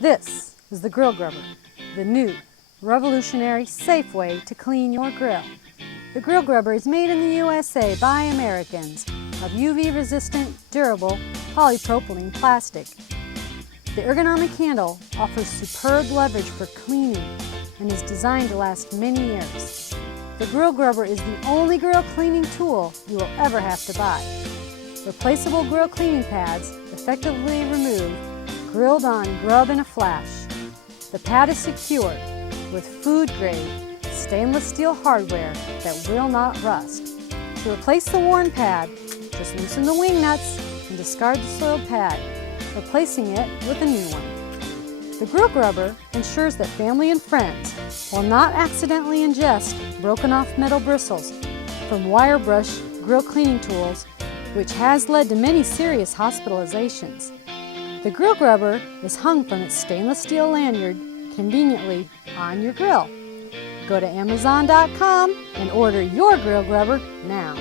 This is the Grill Grubber, the new, revolutionary, safe way to clean your grill. The Grill Grubber is made in the USA by Americans of UV-resistant, durable polypropylene plastic. The ergonomic handle offers superb leverage for cleaning and is designed to last many years. The Grill Grubber is the only grill cleaning tool you will ever have to buy. Replaceable grill cleaning pads effectively remove grilled-on grub in a flash. The pad is secured with food-grade stainless steel hardware that will not rust. To replace the worn pad, just loosen the wing nuts and discard the soiled pad, replacing it with a new one. The Grill Grubber ensures that family and friends will not accidentally ingest broken-off metal bristles from wire brush grill cleaning tools, which has led to many serious hospitalizations. The Grill Grubber is hung from its stainless steel lanyard conveniently on your grill. Go to Amazon.com and order your Grill Grubber now.